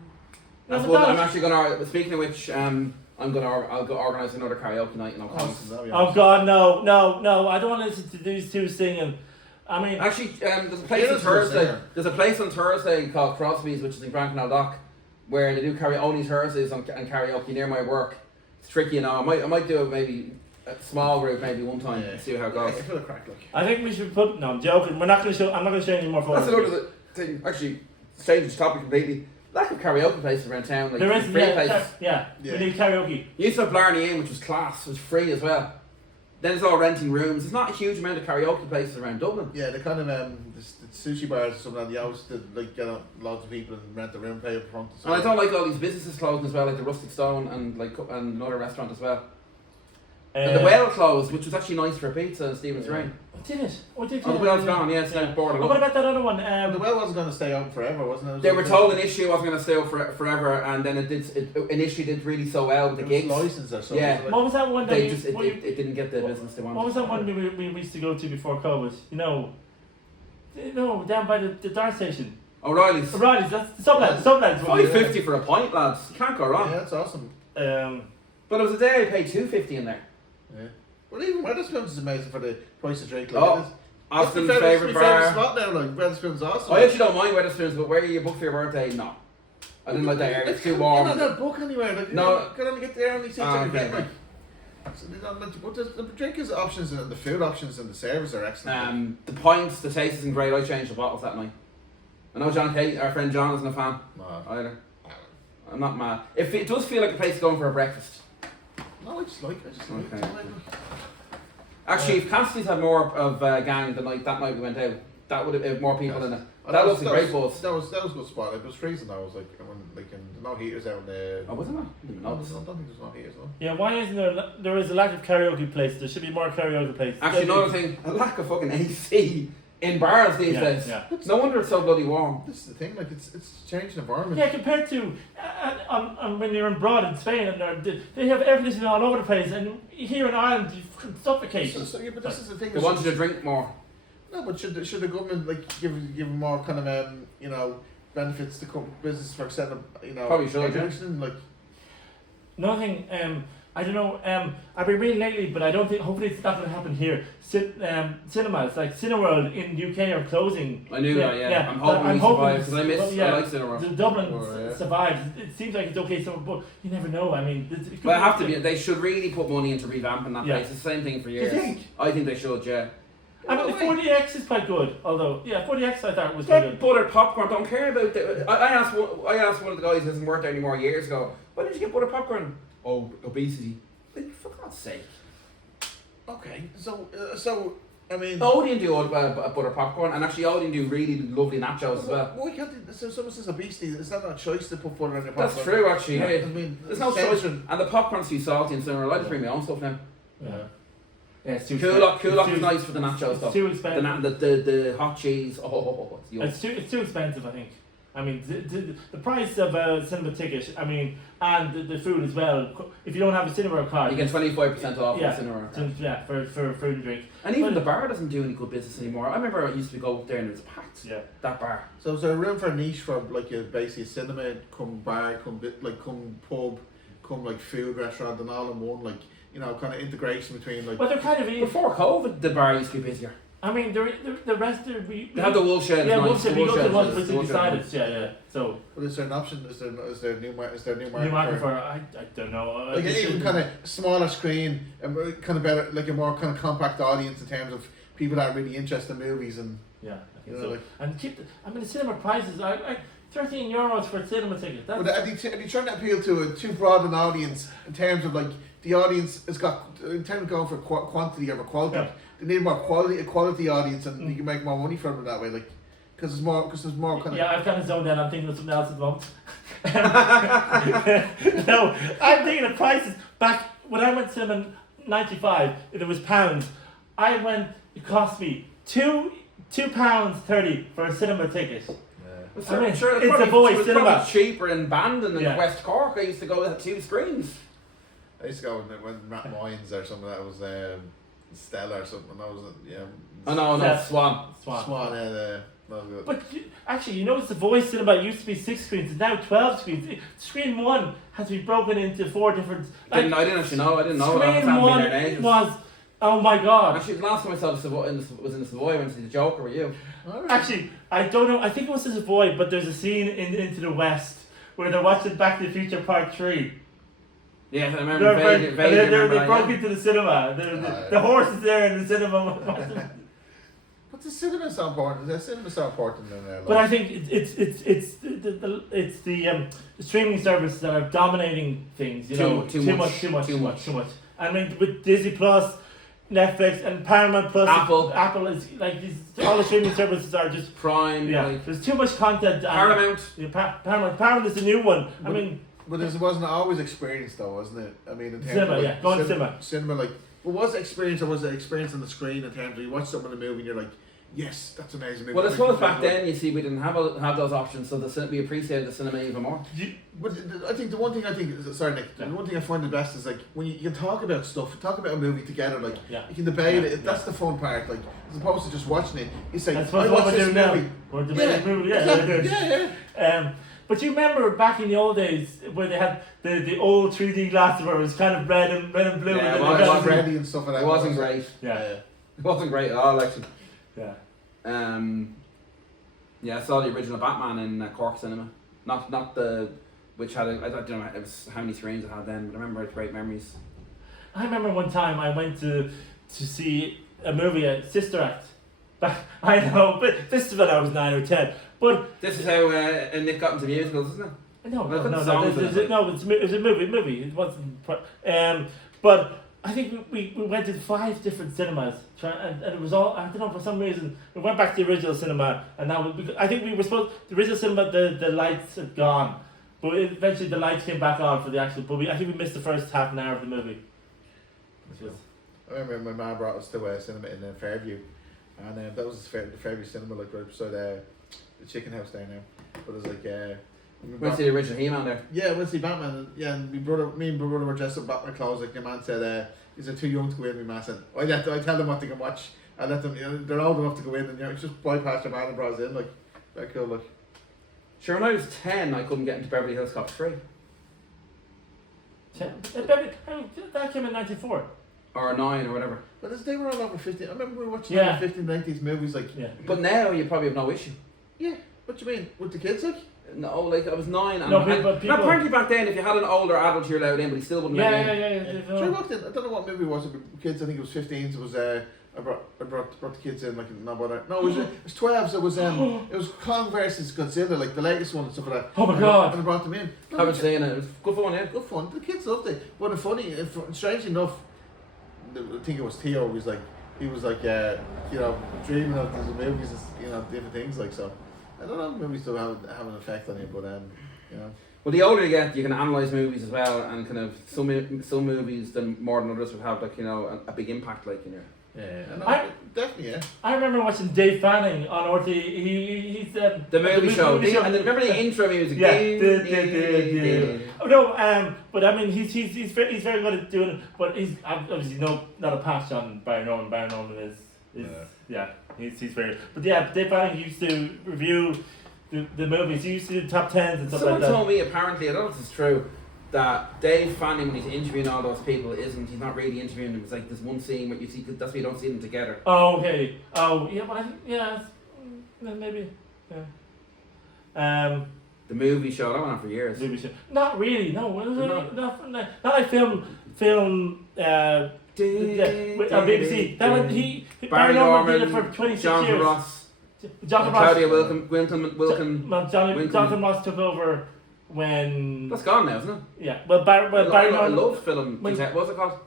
That's what I'm actually gonna. Speaking of which, I'll go organise another karaoke night in O'Connell's. Oh God, no! I don't want to listen to these two singing. I mean, actually, there's a place on Thursday. There's a place on Thursday called Crosby's, which is in Brankenall Dock, where they do only Thursdays and karaoke near my work. It's tricky, you know. I might do it maybe a small group maybe one time. Yeah. See how it goes. For the crack, like. I think we should put. No, I'm joking. I'm not going to show any more photos. That's another thing. Actually, changing the topic completely. Lack of karaoke places around town. Like There is, free places. yeah. We need karaoke. You used to have Blarney Inn, which was class. It was free as well. Then it's all renting rooms. There's not a huge amount of karaoke places around Dublin. Yeah, the kind of the sushi bars or something like that. They always like get lots of people and rent the room, pay up front. And I don't like all these businesses closing as well, like the Rustic Stone and and another restaurant as well. And the Well closed, which was actually nice for a pizza in Stephen's Rain. Did it? Oh, did it? Oh, the Well's gone, yeah, it's now boarded What up. about that other one? The Well wasn't going to stay open forever, wasn't it? They were told initially it wasn't going to stay up forever, and then it initially did really so well with the gigs. License or something. Yeah. What was that one that it didn't get the business they wanted. What was that one we used to go to before COVID? Down by the Dart station. O'Reilly's. That's the Sublands. $5.50 for a pint, lads. You can't go wrong. Yeah, that's awesome. But it was a day I paid $2.50 in there. Yeah. Well, even Wetherspoons is amazing for the price of drink. Austin's favourite bar. Spot now, like Wetherspoons is awesome. I actually don't mind Wetherspoons, but where you book for your birthday, no. I didn't like that area. It's too warm. You're not that book anywhere. Like, No. You can only get there only 6 Okay. like. So they don't let you, but the drink is options and the food options and the service are excellent. The points, the taste isn't great. I changed the bottles that night. I know John Kate, our friend John, isn't a fan either. I'm not mad. It does feel like a place going for a breakfast. No, I just like Okay. it. Actually, if Cassidy's had more of gang that night we went out, that would have more people in it. That was a great bus. That was a good spot. It was freezing. I was like, no heaters out in the. Oh, wasn't it? I didn't No, notice. I don't think there's no heaters. No. Yeah, why isn't there is a lack of karaoke places. There should be more karaoke places. Actually, another thing, a lack of fucking AC in bars these days. Yeah. No wonder it's so bloody warm. This is the thing. Like it's changing environment. Yeah, compared to when you're abroad in Spain and they have air conditioning all over the place, and here in Ireland you fucking suffocate. Yeah, but this is the thing. They want you to drink more. No, but should the government give more kind of benefits to business for setting up Probably should, air yeah. conditioning, like. Nothing. I don't know. I've been reading lately, but I don't think. Hopefully, it's not going to happen here. Cinemas like Cineworld in UK are closing. I knew that. Yeah. I'm hoping we survive because I like Cineworld. Dublin survives. It seems like it's okay, but you never know. I mean, it But have to be. They should really put money into revamping that place. It's the same thing for years. Do you think? I think they should. Yeah. I mean, the 40X is quite good. Although, 40X I thought was quite Get good. buttered popcorn. Don't care about that. I asked one of the guys who hasn't worked there anymore years ago. Why did you get buttered popcorn? Oh, obesity. Like, for God's sake. Okay, so I mean. Odeon do buttered popcorn, and actually Odeon do really lovely nachos as well. Why can't they, so someone says obesity? It's not a choice to put butter on your That's popcorn. true, actually. Yeah, Yeah. I mean, There's no choice. And the popcorn's too salty and similar. I just bring my own stuff now. Yeah. Yeah, it's too Cool Lock is nice for the nacho it's stuff. too expensive. The hot cheese. It's yum. It's too expensive, I think. I mean, the price of a cinema ticket, I mean, and the food as well. If you don't have a cinema card, You get 25% off Yeah. the cinema. yeah, for food and drink. And even But- the bar doesn't do any good business anymore. I remember I used to go up there and it was packed. Yeah. That bar. So is there room for a niche for basically a cinema, come bar, come pub, come like food restaurant and all in one, kind of integration between But they're kind of Before COVID, the bar used to be busier. I mean, the rest of They have the wool shed. Yeah, nice. Wolfshed. We go to the ones which The wool we shed. decided. Yeah. So But is there an option? Is there a new market? new market for I don't know. Like even kind of smaller screen, and kind of better, like a more kind of compact audience in terms of people that are really interested in movies and. Yeah, I think You know, so. like- And the cinema prices. I €13 for a cinema ticket. That's, But are you trying to appeal to a too broad an audience in terms of the audience has got in terms of going for quantity over quality? Yeah. They need a quality audience, and you can make more money from it that way. Because there's more kind of. yeah, I've kind of zoned out. I'm thinking of something else at the moment. No, I'm thinking of prices. Back when I went to cinema in '95, it was pounds. It cost me £2.30 for a cinema ticket. I mean, it's a boys' it's cinema. probably cheaper in Bandon than Yeah. West Cork. I used to go with 2 screens. I used to go when Matt Moynes or something that was Stella or something. That was Oh no, Yeah. Swan. Swan. That was good. But actually, it's the voice cinema. It used to be 6 screens. It's now 12 screens. Screen 1 has to be broken into 4 different. I didn't actually know. I didn't know. I Screen haven't been 1 there in ages. was. Oh my god. Actually, the last time I saw the Savoy was in the Savoy. I went to see the Joker with you. Alright. Actually, I don't know. I think it was the Savoy, but there's a scene in Into the West where they're watching Back to the Future Part 3. Yeah, I remember vaguely They remember that, broke yeah. into the cinema. The horse is there in the cinema. But the cinema's so important. The cinema's so important in their life. But I think it's the streaming services that are dominating things. Too much. Too much. I mean, with Disney Plus, Netflix and Paramount Plus. Apple. Apple is like all the streaming services are just Prime. yeah. Like, There's too much content. Paramount. Paramount is the new one. I mean, But it wasn't always experience though, wasn't it? I mean, in terms cinema, of yeah, go on cinema. Cinema, like, well, was it experience or was it experience on the screen in terms of you watch something in a movie and you're like, yes, that's amazing movie. Well, I suppose back then, you see, we didn't have those options, so we appreciated the cinema even more. But I think the one thing sorry Nick, the one thing I find the best is like when you can talk about stuff, talk about a movie together, like you can debate it. That's the fun part, like as opposed to just watching it. You say, That's I what watched we're this doing now. movie. We're debating movie, yeah. But you remember back in the old days where they had the old 3D glasses where it was kind of red and blue. Yeah, and it then was they got- ready and stuff like that. It wasn't great. Yeah. It wasn't great at all, actually. Yeah. Yeah, I saw the original Batman in Cork Cinema. Not the which had I don't know it was how many screens it had then, but I remember it's great memories. I remember one time I went to see a movie, Sister Act. I know, but this is when I was 9 or 10. But This is how Nick got into musicals, isn't it? no, Well, no, songs in it. it was a movie. It wasn't. But I think we went to 5 different cinemas, and it was all, I don't know, for some reason we went back to the original cinema, and now I think we were supposed, the original cinema, the lights had gone, but eventually the lights came back on for the actual. But I think we missed the first half an hour of the movie. Which was, I remember my mum brought us to a cinema in Fairview, and that was the Fairview cinema, like right beside the chicken house there now. But it was like Went to the original He-Man there. yeah, we'll see Batman. And, yeah, and me and my brother were dressed up in Batman clothes. Like your man said, "Is it too young to go in?" My man said, "I tell them what they can watch. I let them. You know, they're old enough to go in, and it's just bypass their man and brought us in. Like very cool. Like Sure, when I was 10, I couldn't get into Beverly Hills Cop 3. that came in '94. Or 9 or whatever. but they were all over 50. I remember we were watching Yeah. 50s, 90s movies. Like Yeah. But now you probably have no issue. yeah, what do you mean with the kids? Like No, like I was 9 and No, but people- apparently back then if you had an older adult you're allowed in, but he still wouldn't let you in. so I walked in. I don't know what movie it was with kids. I think it was 15s. It was I brought the kids in like it was 12s. It was Kong versus Godzilla, like the latest one and stuff like that. Oh my God. And I brought them in. Haven't seen it. It was good fun, yeah. Good fun. The kids loved it. But strangely enough, I think it was Theo. He was like, dreaming of these movies and different things like so. I don't know. Movies still have an effect on you, but Well, the older you get, you can analyse movies as well, and kind of some movies than more than others would have like a big impact like in your. yeah. Definitely, yeah. I remember watching Dave Fanning on RT. He's The movie show. And then remember the intro music? Yeah. Oh no, but I mean he's very good at doing it. But he's obviously not a patch on Barry Norman. Barry Norman is he's very. But yeah, Dave Fanning used to review the movies. He used to do top 10s and stuff Someone like that. told me apparently, I don't know if this is true, that Dave Fanning when he's interviewing all those people he's not really interviewing them. It's like there's one scene where you see, that's why you don't see them together. Oh okay. Oh yeah, but I think maybe yeah. The movie show, that went on for years. Movie show. Not really. No. Not like film. BBC. That one Barry Norman did it for 26 Jonathan years. Ross, Jonathan Ross. Claudia Wilkin. Jonathan Ross took over when. That's gone now, isn't it? Yeah. Well, Barry I Norman. love film. What's it called?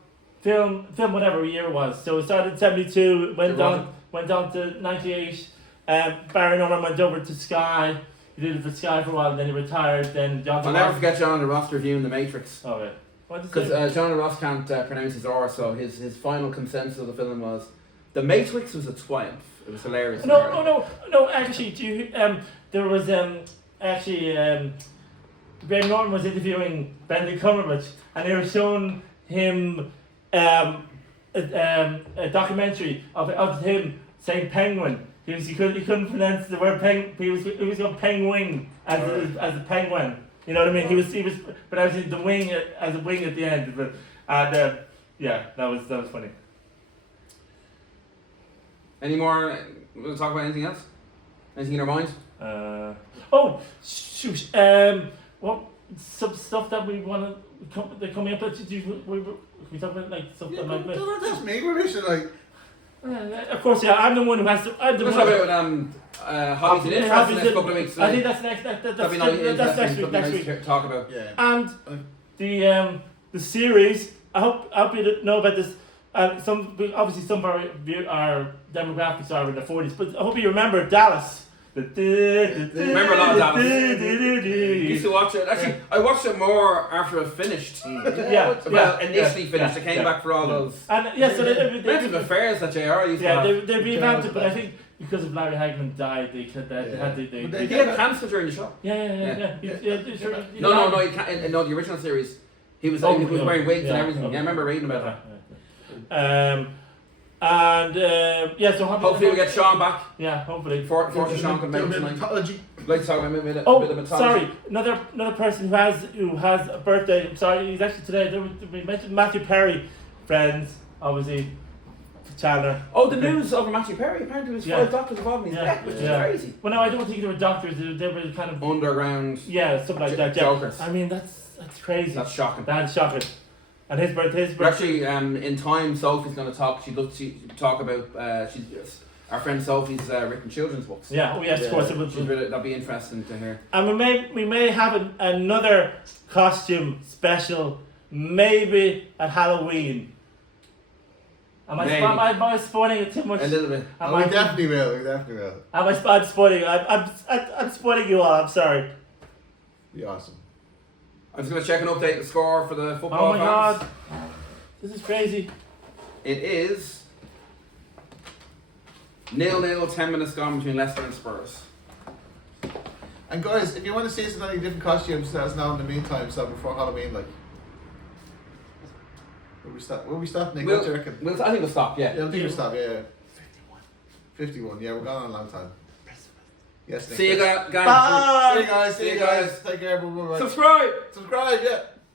Film. Whatever year it was. So it started in 72. Went on to 98. Barry Norman went over to Sky. He did it for Sky for a while, and then he retired. Then Jonathan I'll never Ross. forget Jonathan Ross reviewing The Matrix. Oh yeah. What did Because Jonathan Ross can't pronounce his R, so his final consensus of the film was The Matrix was a triumph. It was hilarious. No. Actually, there was Graham Norton was interviewing Benedict Cumberbatch, and they were showing him a documentary of him saying penguin. He couldn't pronounce the word penguin. He was going penguin as a penguin. You know what I mean? He was pronouncing the wing as a wing at the end. But that was funny. Any more? We'll talk about anything else? Anything in our mind? Oh shoot! What some stuff that we want to coming up? We talk about like stuff that might. That's me. We're just like. Of course, yeah. I'm the one who has to. I'm the Let's one. talk about hobbies and interests in the next couple of weeks. I think that's next. That's next week. Next week. To talk about. Yeah. And the series. I hope you know about this. and obviously some of our demographics are in their 40s, but I hope you remember Dallas. Remember a lot of Dallas. Used to watch it. Actually, I watched it more after it finished. Initially finished. I came back for all those. And so they affairs that JR used to have. they revamped it, but I think because of Larry Hagman died, they had He had cancer during the show. No, you can't. No, the original series, he was wearing wigs and everything. I remember reading about that. So hopefully we get Sean back. Yeah, hopefully. Fortunately, Sean can make tonight. Like to talk about a bit of mythology. Sorry, another person who has a birthday. Sorry, he's actually today. We mentioned Matthew Perry, friends, obviously. Chandler. Oh, the news over Matthew Perry. Apparently, there's 5 doctors involved in his death, which is crazy. Well, no, I don't think they were doctors. They were kind of underground. Yeah, something like that. Jokers. I mean, that's crazy. That's shocking. That's shocking. And his birthday. Actually, in time, Sophie's going to talk. She'd love to talk about. Our friend Sophie's written children's books. Yeah. Oh yes, of course. That'd be interesting to hear. And we may have another costume special, maybe at Halloween. Am I spoiling it too much? A little bit. We definitely will. I'm spoiling. I'm spoiling you all. I'm sorry. Be awesome. I'm just going to check and update the score for the football. Oh my god, this is crazy. It is 0-0. 10 minutes gone between Leicester and Spurs. And guys, if you want to see us in any different costumes, let us know in the meantime. So before Halloween, like. Will we stop, Nick? What do you reckon? I think we'll stop, yeah. I think we'll stop, yeah. 51, yeah, we're gone on a long time. Yes, Nick. See you guys. Bye! See you guys. Take care. Bye-bye. Subscribe, yeah.